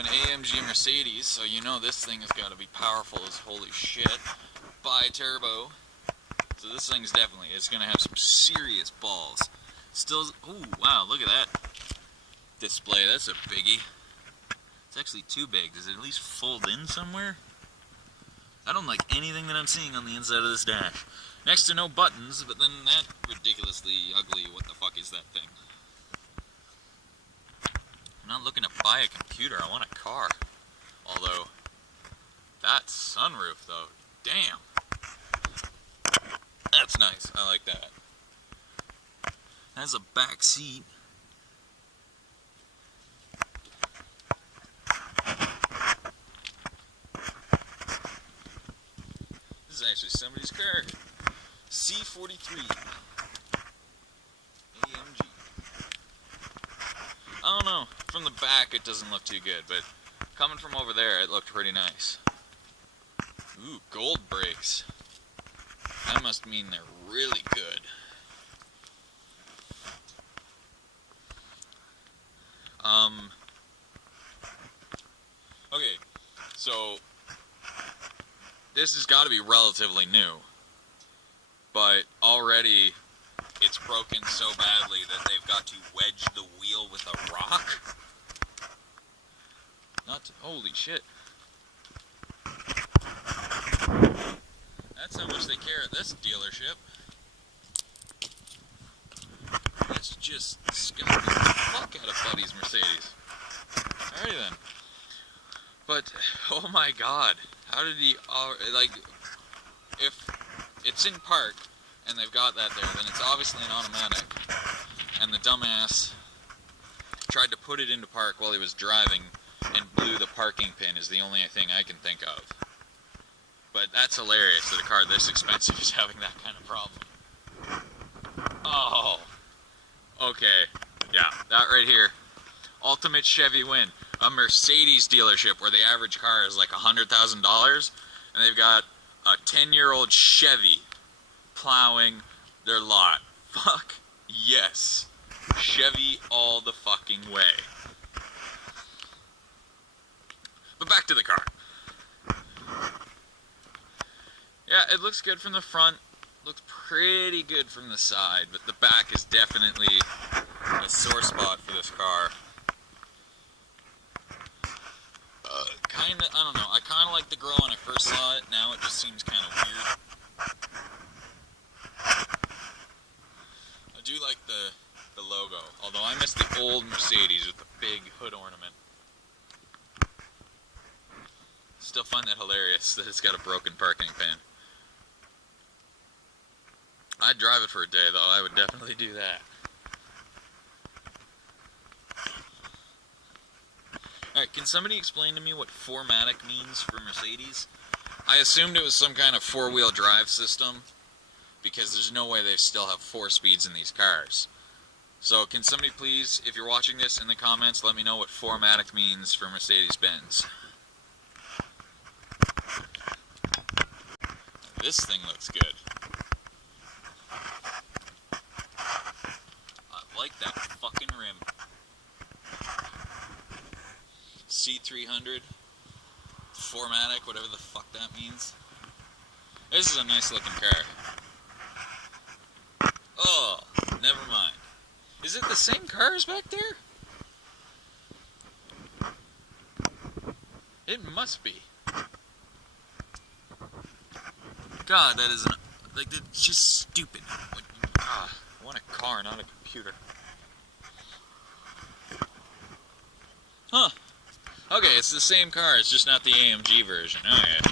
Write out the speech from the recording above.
an AMG Mercedes, so you know this thing has got to be powerful as holy shit. Bi-turbo. So this thing's definitely, it's going to have some serious balls. Still, ooh, wow, look at that display. That's a biggie. It's actually too big. Does it at least fold in somewhere? I don't like anything that I'm seeing on the inside of this dash. Next to no buttons, but then that ridiculously ugly, what the fuck is that thing? I'm not looking to buy a computer, I want a car. Although, that sunroof though, damn. That's nice, I like that. Has a back seat. This is actually somebody's car. C43 AMG. I don't know, from the back it doesn't look too good, but coming from over there it looked pretty nice. Ooh, gold brakes. That must mean they're really good. Okay, so this has got to be relatively new, but already it's broken so badly that they've got to wedge the wheel with a rock. Holy shit. That's how much they care at this dealership. It's just scuffing the fuck out of Buddy's Mercedes. Alrighty then. But, oh my god, how did he, like, if it's in park, and they've got that there, then it's obviously an automatic, and the dumbass tried to put it into park while he was driving, and blew the parking pin is the only thing I can think of. But that's hilarious that a car this expensive is having that kind of problem. Oh, okay, yeah, that right here. Ultimate Chevy win. A Mercedes dealership where the average car is like $100,000, and they've got a 10-year-old Chevy plowing their lot. Fuck yes. Chevy all the fucking way. But back to the car. Yeah, it looks good from the front. Looks pretty good from the side, but the back is definitely a sore spot for this car. I don't know, I kinda liked the grill when I first saw it, now it just seems kinda weird. I do like the logo, although I miss the old Mercedes with the big hood ornament. Still find that hilarious that it's got a broken parking pin. I'd drive it for a day though, I would definitely do that. Alright, can somebody explain to me what 4MATIC means for Mercedes? I assumed it was some kind of four-wheel drive system, because there's no way they still have 4 speeds in these cars. So can somebody please, if you're watching this in the comments, let me know what 4MATIC means for Mercedes-Benz. This thing looks good. I like that fucking rim. C300, 4MATIC, whatever the fuck that means. This is a nice looking car. Oh, never mind. Is it the same cars back there? It must be. God, that is like, that's just stupid. I want a car, not a computer. Huh. Okay, it's the same car, it's just not the AMG version. Oh yeah.